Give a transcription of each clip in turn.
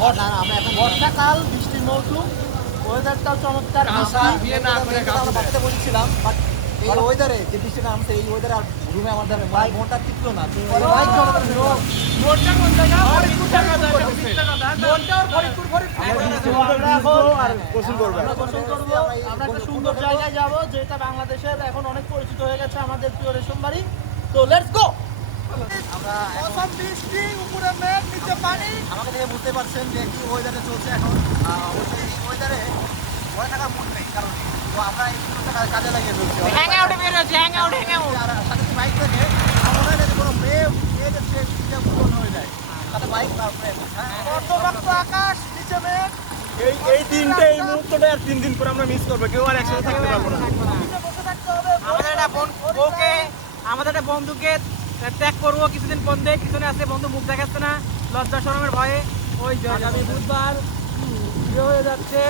বর্ষাকাল, বৃষ্টির মৌসুম, ওয়েদারটাও চমৎকার। আমরা বাসাতে বসেছিলাম, বাট এই ওয়েদারে যে বৃষ্টিটা নামছে, এই ওয়েদারে আর রুমে আমাদের মনটা টিকলো না। আমরা একটা সুন্দর জায়গায় যাবো, যেটা বাংলাদেশের এখন অনেক পরিচিত হয়ে গেছে, আমাদের প্রিয় রেশম বাড়ি। তো লেটস গো। আমাকে দেখে বুঝতে পারছেন যে কি ওয়েদারে চলছে এখন। অবশ্যই এই ওয়েদারে ঘরে থাকার মুড নেই, কারণ তো আমরা এই কাজে লাগিয়ে চলছি। সাথে বাইক থেকে আমার মনে হয় যে কোনো মেয়েদের সে পূরণ হয়ে যায়, সাথে বাইক আকাশ নিচে মেঘ। এই দিনটা, এই মুহূর্তটা আর 3 দিন পরে আমরা মিস করবো, কেউ আর একসাথে থাকতে পারবো না। আমাদের একটা বন্ধুকে ত্যাগ করবো কিছুদিন বন্ধে, পিছনে আছে বন্ধু, মুখ দেখাচ্ছে না লজ্জা শরমের ভয়ে। ওই আগামী বুধবার হয়ে যাচ্ছে।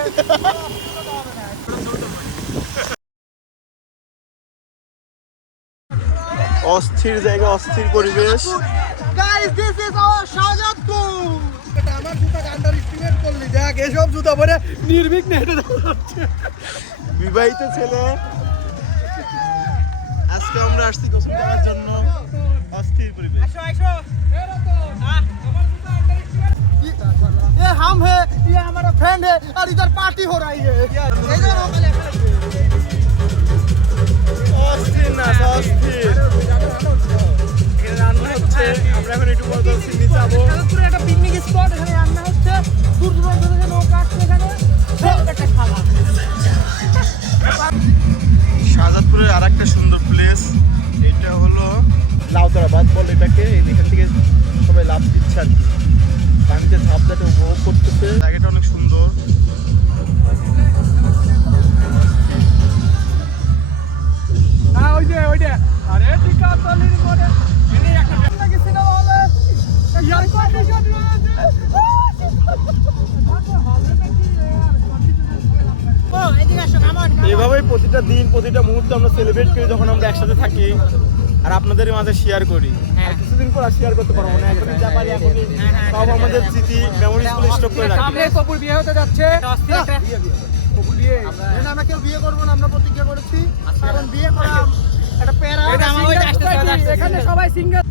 অস্থির জায়গা, অস্থির পরিবেশ। Guys, this is our Shahjadpur. এটা আমার জুতা আন্ডার এস্টিমেট করলি, দেখ এসব জুতা পরে নির্বিঘ্নে হেঁটে যাচ্ছে। বিবাহিত ছেলে, আজকে আমরা আসছি গোসল করার জন্য। অস্থির পরিবেশ। ये हम है, ये हमारा फ्रेंड है और इधर पार्टी हो रही है। অস্থির না, অস্থির। এখানে রান্না হচ্ছে, আমরা এখন একটু বড় সিন্নি চাবো। শাহজাদপুরে একটা পিকনিক স্পট, এখানে রান্না হচ্ছে, দূর দূরান্ত থেকে নৌকা আসছে এখানে, একটা খাওয়া। শাহজাদপুরের আর একটা সুন্দর প্লেস, এটা হলো লাউতরা বাঁধ বলে এটাকে। এখান থেকে সবাই লাভ দিচ্ছে আর কি, পানিতে ঝাপটাতে উপভোগ করতেছে। জায়গাটা অনেক সুন্দর। আরে টিকা তলির মোড়ে এনে একটা নাকি সিনেমা হলে ইয়ার কন্ডিশন রয়েছে। ও এদিকে আসো, কাম অন। এভাবেই প্রতিটা দিন, প্রতিটা মুহূর্ত আমরা সেলিব্রেট করি যখন আমরা একসাথে থাকি আর আপনাদের মাঝে শেয়ার করি। আর কিছুদিন পর আর শেয়ার করতে পারবো না, এখন যা পারি এখনই সব আমাদের স্মৃতি, মেমোরিজগুলো স্টক করে রাখি। সামনে কপুর বিয়ে হতে যাচ্ছে। কবুল বিয়ে, আমরা কেউ বিয়ে করবো না, আমরা প্রতিজ্ঞা করেছি। কারণ বিয়ে করা একটা প্যারা। এখানে সবাই সিঙ্গেল।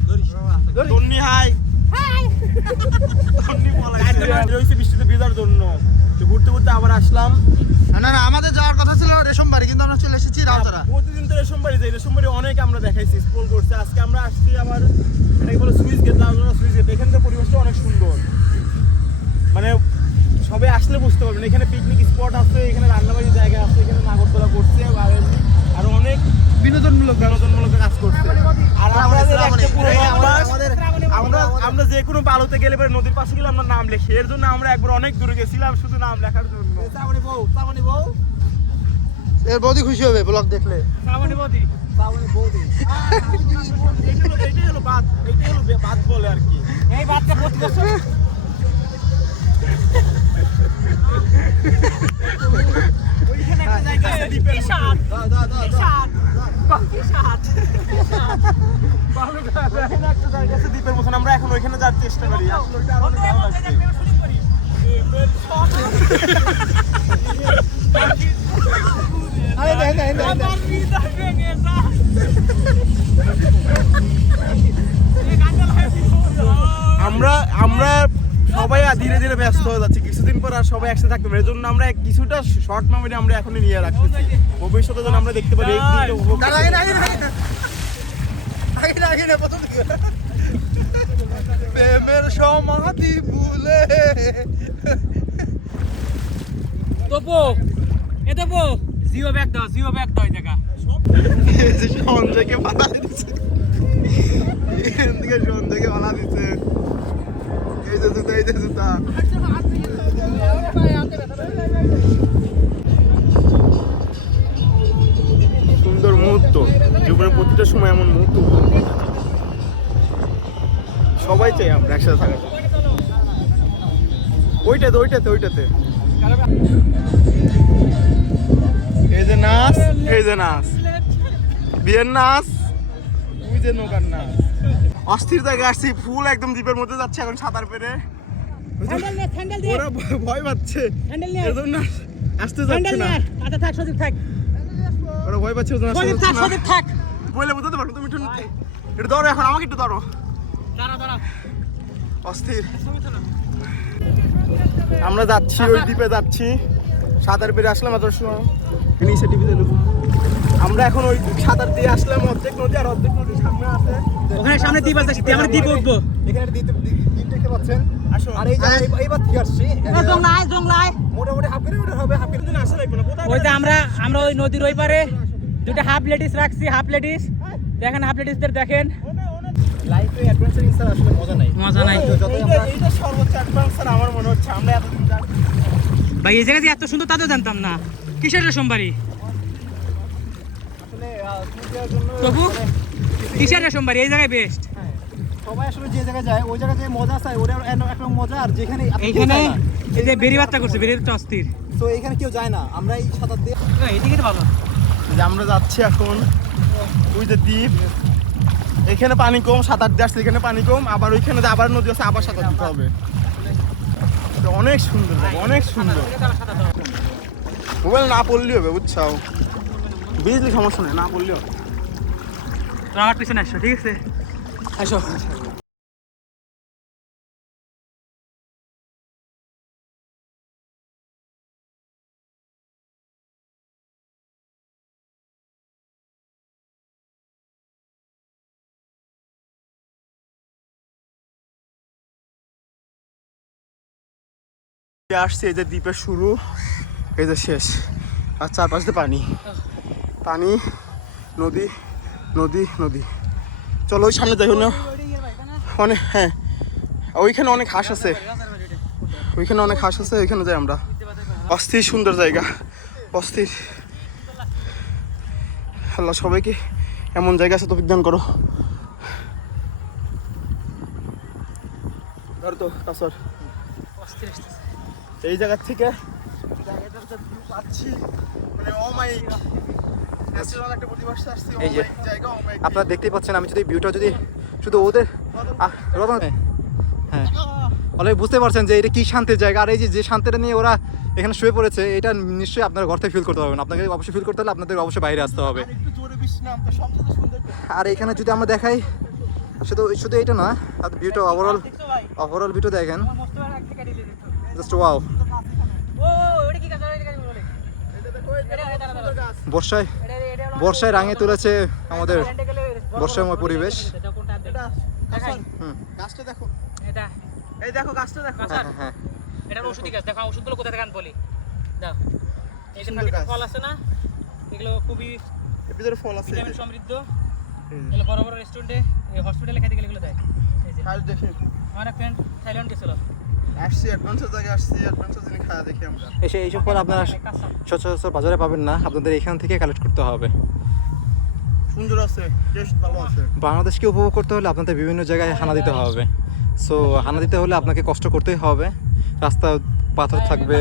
তন্নি হাই হাই, তন্নি পলাইছে হইছে বৃষ্টিতে ভিজার জন্য। তো ঘুরতে ঘুরতে আবার আসলাম। না আমাদের যাওয়ার কথা ছিল রেশম বাড়ি, কিন্তু আমরা চলে এসেছি রাউতারা। প্রতিদিন তো রেশম বাড়ি যাই, রেশম বাড়ি অনেক আমরা দেখাইছি, স্ক্রল করছে। আজকে আমরা আসছি আবার এটাকে বলে switch gate, Lautara switch gate. এখানকার পরিবেশটা অনেক সুন্দর, মানে সবাই আসলে বুঝতে পারবেন। এখানে পিকনিক স্পট আছে, এখানে রান্নাবাড়ির জায়গা আছে, এখানে নাগরদোলা করছে, আর অনেক বিনোদনমূলক কাজ করছে। আর আমরা যে কোনো বালুতে গেলে পরে নদীর পাশে গেলে আমরা নাম লিখি, এর জন্য আমরা একবার অনেক দূরে গেছিলাম শুধু নাম লেখার জন্য। এর বৌদি খুশি হবে ব্লগ দেখলে। এইটাই হলো বাদ, এইটাই হলো বাদ বলে আর কি। এই বাচ্চা প্রতি বছর ওইখানে একটা জায়গা আছে দ্বীপের দ্বীপের মতন, আমরা এখন ওইখানে যাওয়ার চেষ্টা করি। আমরা সবাই ধীরে ধীরে ব্যস্ত হয়ে যাচ্ছি, কিছুদিন পর আর সবাই একসাথে থাকতে পারে। এর জন্য আমরা কিছুটা শর্ট মেমোরি আমরা এখনই নিয়ে রাখতেছি, ভবিষ্যতে যেন আমরা দেখতে পারি। প্রেমের সমাধি ভুলে তপো জিও ব্যাগ দাও এই জায়গা। সঞ্জয়কে পালা দিচ্ছে, এখান থেকে সঞ্জয়কে পালা দিচ্ছে। এই যে জুতা সুন্দর মুহূর্ত, জীবনের প্রতিটা সময় এমন মুহূর্ত সবাই চাই আমরা একসাথে থাকার। ওইটাতে এই যে নাচ, বিয়ের নাচ, ওই যে নৌকার নাচ। অস্থির জায়গায় আসছি, ফুল একদম দ্বীপের মধ্যে যাচ্ছে এখন সাঁতার পেরে। হ্যান্ডেল দিয়ে ওরা ভয় পাচ্ছে হ্যান্ডেল নিয়ে এজন্য আসতে হ্যান্ডেল যাচ্ছে না। নিয়ে আচ্ছা থাক সজীব থাক ওরা ভয় পাচ্ছে এজন্য আসতে সজীব যাচ্ছে থাক না। সজীব থাক বলে বুঝতে পারো তুমি একটু ধরো, এখন আমাকে একটু ধরো। দাঁড়া অস্থির। আমরা যাচ্ছি ওই দ্বীপে যাচ্ছি, সাঁতার পেরে আসলাম এত সময় ইনিশিয়েটিভে। আমরা এখন ওই সাঁতার দিয়ে আসলাম, অর্ধেক নদী আর অর্ধেক নদীর সামনে আছে। ওখানে সামনে দ্বীপ আছে, আমরা দ্বীপে উঠবো। এখানে দ্বীপ দেখতে পাচ্ছেন। আসো। আর এই জায়গায় এইবার থেকে আসছি জংলাই মোটামুটি হাফ কিলোমিটার হবে। হাফ কিলোমিটার আসা লাগবে না, কোথায় ওই যে আমরা ওই নদীর ওই পারে দুটো হাফ লেডিস রাখছি, হাফ লেডিস দেখেন, হাফ লেডিসদের দেখেন। লাইফে অ্যাডভেঞ্চারিং স্যার আসলে মজা নাই। এইটা সর্বোচ্চ অ্যাডভান্সার আমার মনে হচ্ছে। আমরা এতদিন ভাই এই জায়গা যে এত সুন্দর তা তো জানতাম না। কিসের রেশমবাড়ি আসলে ট্যুর জন্য তবু কিসের রেশমবাড়ি এই জায়গায় বেস্ট। সবাই আসলে যে জায়গায় যায় ওই জায়গায় যে মজা চায় ওটা একটা মজা। আর যেখানে এইখানে এই যে বেরি বার্তা করছে, বেরি বার্তা অস্থির। তো এখানে কেউ যায় না, আমরা এই সাঁতার দিয়ে এইদিকে তো ভালো। যে আমরা যাচ্ছি এখন ওই যে দ্বীপ, এখানে পানি কম, সাঁতার দিয়ে আসছে, এখানে পানি কম, আবার ওইখানে যে আবার নদী আছে, আবার সাঁতার দিতে হবে। তো অনেক সুন্দর জায়গা, অনেক সুন্দর। মোবাইল না পড়লেই হবে, বুঝছো, বিজলি সমস্যা নেই, না পড়লেও হবে। তো আমার পিছনে আসো, ঠিক আছে আসো। আসছে এই যে দ্বীপের শুরু, এই যে শেষ, আর চারপাশ দিয়ে পানি পানি, নদী নদী নদী। চলো ওই সামনে দেখো না, অনেক, হ্যাঁ ওইখানে অনেক হাঁস আছে, ওইখানে অনেক হাঁস আছে, ওইখানে যাই আমরা। অস্থির সুন্দর জায়গা, অস্থির। আল্লাহ সবাইকে এমন জায়গা আছে তো বিজ্ঞান করো। ধর তো কাসর, এই জায়গা থেকে জায়গাটার যে ভিউ পাচ্ছি, মানে অমাইক ন্যাচারাল একটা পরিবেশ আসছে। এই যে জায়গা অমাইক, আপনারা দেখতেই পাচ্ছেন। আমি যদি ভিউটা যদি শুধু ওদের হ্যাঁ অলরেডি বুঝতে পারছেন যে এটা কি শান্তির জায়গা। আর এই যে শান্তিটা নিয়ে ওরা এখানে শুয়ে পড়েছে, এটা নিশ্চয়ই আপনার ঘর থেকে ফিল করতে পারবেন। আপনাকে অবশ্যই ফিল করতে হলে আপনাদের অবশ্যই বাইরে আসতে হবে। একটু জোরে বৃষ্টি নামতো, সবচেয়ে সুন্দর। আর এখানে যদি আমরা দেখাই, শুধু এটা না, আর ভিউটা ওভারঅল ভিউটা দেখেন, জাস্ট ওয়াও। বর্ষায় রাঙিয়ে তুলেছে আমাদের বর্ষাময় পরিবেশ। গাছটা দেখো, এটা এই দেখো গাছটা দেখো। হ্যাঁ এটা ওষুধি গাছ, দেখো ওষুধগুলো কোথা থেকে আন বলি। দাও এই যে সুন্দর প্রাকৃতিক গাছ। ফল আছে না, এগুলো খুবই এর ভিতরে ফল আছে, ভিটামিন সমৃদ্ধ। এগুলো বড় বড় রেস্টুরেন্টে, হসপিটালে খেতে গেলে এগুলো দেয়। এই যে আর দেখি আমার এক ফ্রেন্ড থাইল্যান্ড গেছিল, আসছি অ্যাডভেঞ্চার জায়গায় আসছি, অ্যাডভেঞ্চার জিনিস খাওয়া দেখি আমরা। এইসব ফল আপনারা সচরাচর বাজারে পাবেন না, আপনাদের এখান থেকে কালেক্ট করতে হবে। সুন্দর আছে, টেস্ট ভালো আছে। বাংলাদেশকে উপভোগ করতে হলে আপনাদের বিভিন্ন জায়গায় হানা দিতে হবে। সো হানা দিতে হলে আপনাকে কষ্ট করতেই হবে। রাস্তা পাথর থাকবে,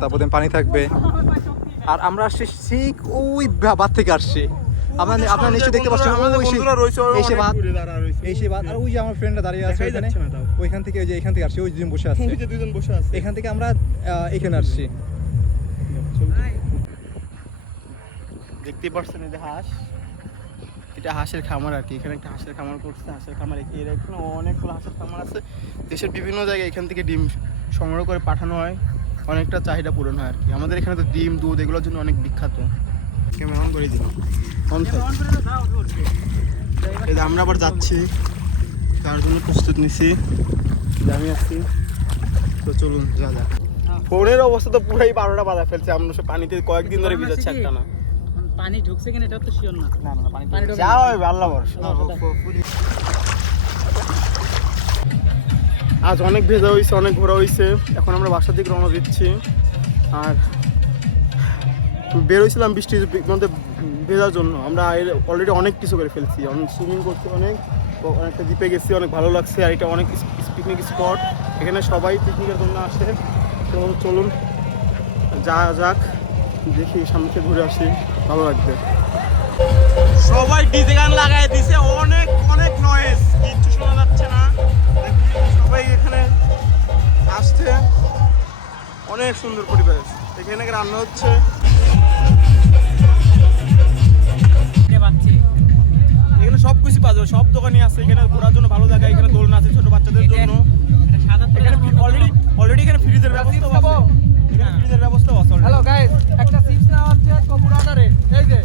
তারপর পানি থাকবে। আর আমরা আসছি ঠিক ওই বাদ থেকে আসছি। আপনারা নিশ্চয়ই দেখতে পাচ্ছেন এই সে বাদ। আর ওই যে আমার ফ্রেন্ডরা দাঁড়িয়ে আছে ওখানে, ওইখান থেকে ওই যে এখান থেকে আসছি, ওই দুজন বসে আছে, দুজন বসে আছে। এখান থেকে আমরা এখানে আসছি। দেখতে পাচ্ছেন এই যে হাঁস, এটা হাঁসের খামার আর কি। এখানে একটা হাঁসের খামার করছে, হাঁসের খামার এর এখানে অনেকগুলো হাঁসের খামার আছে। দেশের বিভিন্ন জায়গায় এখান থেকে ডিম সংগ্রহ করে পাঠানো হয়, অনেকটা চাহিদা পূরণ হয় আর কি। আমাদের এখানে তো ডিম, দুধ এগুলোর জন্য অনেক বিখ্যাত। ক্যামেরা অন করে দিলাম, এই যে আমরা আবার যাচ্ছি, তার জন্য প্রস্তুত নিছি, আমি আসছি। তো চলুন যা যাক। ফোনের অবস্থা তো পুরাই 12টা বাজা ফেলছে। আমরা সব পানিতে কয়েকদিন ধরে ভিজাচ্ছি একটা না। পানি ঢুকছে কিনা এটা তো শিওর না। পানি যা হবে আল্লাহ ভরসা। আজ অনেক ভেজা হয়েছে, অনেক ঘোরা হয়েছে। এখন আমরা বাসার দিকে রওনা দিচ্ছি। আর বের হয়েছিলাম বৃষ্টির মধ্যে ভেজার জন্য। আমরা অলরেডি অনেক কিছু করে ফেলছি, অনেক সুইমিং করছি, অনেকটা দ্বীপে গেছি, অনেক ভালো লাগছে। আর এটা অনেক পিকনিক স্পট, এখানে সবাই পিকনিকের জন্য আসে। তো চলুন যা যাক, দেখি সামনে থেকে ঘুরে আসি, ভালো লাগবে। সবাই ডিজে গান লাগাই দিছে, অনেক অনেক নয়েজ, কিচ্ছু শোনা যাচ্ছে না। সবাই এখানে আসছে অনেক সুন্দর পরিবেশ। এখানে রান্না হচ্ছে, এখানে সব কিছু পাওয়া যাবে, সব দোকানই আছে। এখানে ঘোরার জন্য ভালো জায়গা, এখানে দোলনা আছে ছোট বাচ্চাদের জন্য। অলরেডি এখানে ফ্রিজের ব্যবস্থা আছে, এখানে ফ্রিজের ব্যবস্থা আছে। হ্যালো গাইস, একটা চিপস নাও হচ্ছে কপুরা অনারে। এই যে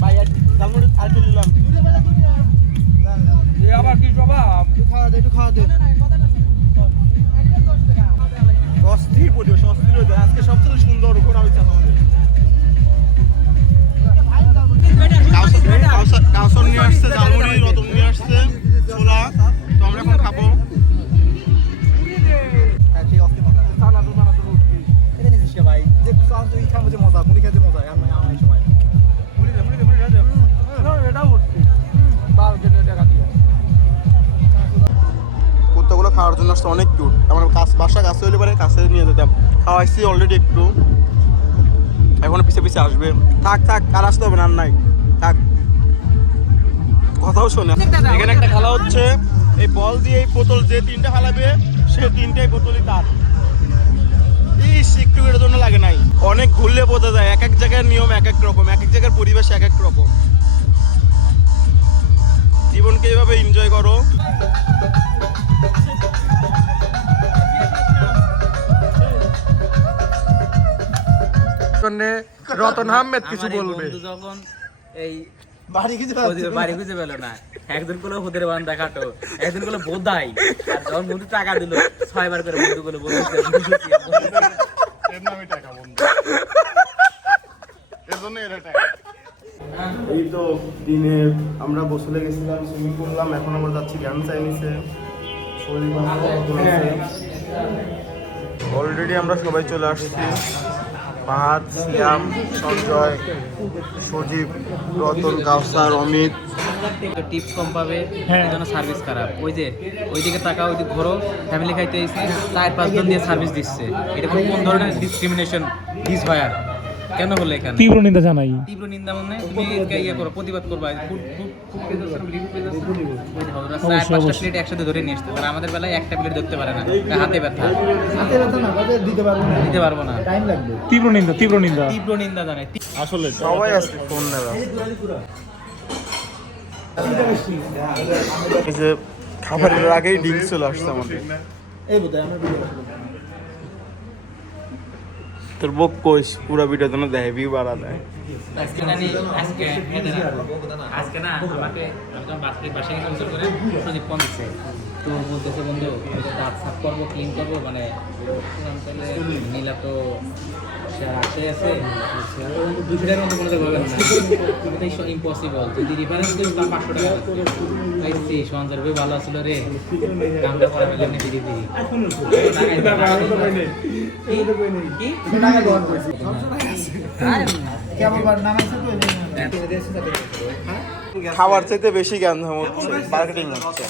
ভাই জালমুড়ি আইতে নিলাম। এই আবার কি জবাব? একটু খাওয়া দে। অস্থির পরিবেশ, অস্থির হয়ে যায়। আজকে সবচেয়ে সুন্দর ঘোরা হয়েছে আমাদের। কাউসার নিয়ে আসছে, জালমুড়ি রতন নিয়ে আসছে, ছোলা। তো আমরা এখন খাবো। ভাই যে তুই খাবো যে মজা, মুড়ি খেতে মজা আমার সময়। কুত্তাগুলো খাওয়ার জন্য আসছে, অনেক কিউট। আমার বাসা কাছে হলে পরে কাছে নিয়ে যেতাম। খাওয়াইছি অলরেডি একটু, এখনো পিছে পিছে আসবে। থাক থাক, আর আসতে হবে না, আর নাই থাক। কথাও শোনে। এখানে একটা খেলা হচ্ছে, এই বল দিয়ে এই বোতল যে তিনটা ফেলাবে সে তিনটাই বোতলই তার। একটু এর জন্য লাগে নাই, অনেক ঘুরলে বোঝা যায়। এক এক জায়গার নিয়ম এক এক রকম, এক এক জায়গার পরিবেশ এক এক রকম। জীবনকে এইভাবে এনজয় করো। রতন আহমেদ কিছু বলবে যখন এই বাড়ি খুঁজে পেলো না, একজন গুলো হুদের বান্ধা কাটো, একজন গুলো বোধাই, আর যখন বন্ধু টাকা দিল 6 বার করে বন্ধু গুলো এই তো দিনে আমরা গোসলে গেছিলাম, সুইমিং করলাম, এখন আমরা যাচ্ছি জ্ঞান চাইনিসে। অলরেডি আমরা সবাই চলে আসছি। ফাহাদ, সিয়াম, সঞ্জয়, সজীব, রতন, কাউসার, অমিত। টিপস কম পাবে, এজন্য সার্ভিস খারাপ। ওই যে ওইদিকে তাকাও, ওইদিকে ঘোরো, ফ্যামিলি খাইতে এসে 4-5 জন দিয়ে সার্ভিস দিচ্ছে। এটা কোন ধরনের ডিসক্রিমিনেশন দিস হয়? আর কেন বলে এখানে তীব্র নিন্দা জানাই। তীব্র নিন্দা মানে তুমি ইয়ে করো, প্রতিবাদ করবা। পাঁচটা প্লেট একসাথে ধরে নিয়ে আসতে, আমাদের বেলায় একটা প্লেট ধরতে পারে না, হাতে ব্যথা। দিতে পারবো না, টাইম লাগবে। তীব্র নিন্দা তীব্র নিন্দা জানাই। আসলে সবাই আসছে ফোন নেওয়া। এই যে খাবারের আগেই ড্রিঙ্কস চলে আসছে আমাদের। তোর বক কোষ পুরো ভিডিও জন্য দেখে ভিউ বাড়া দেয়। আজকে না আমাকে একদম বাসায় গিয়ে করে প্রদীপ ফোন দিচ্ছে। তো বলতেছে বন্ধু দাঁত সাফ করবো, ক্লিন করবো, মানে নীলা তো রাশে আছে, 200 টাকার মতো কোনো বলবেন না, ইম্পসিবল। যদি রিফারেন্স করিস তার 500 টাকা পাইছি। সঞ্জয় ভাই ভালো আসছিল রে, কামটা করা ফেলে এমনি ধীরে ধীরে খাবার চাইতে বেশি জ্ঞান হচ্ছে, মার্কেটিং হচ্ছে।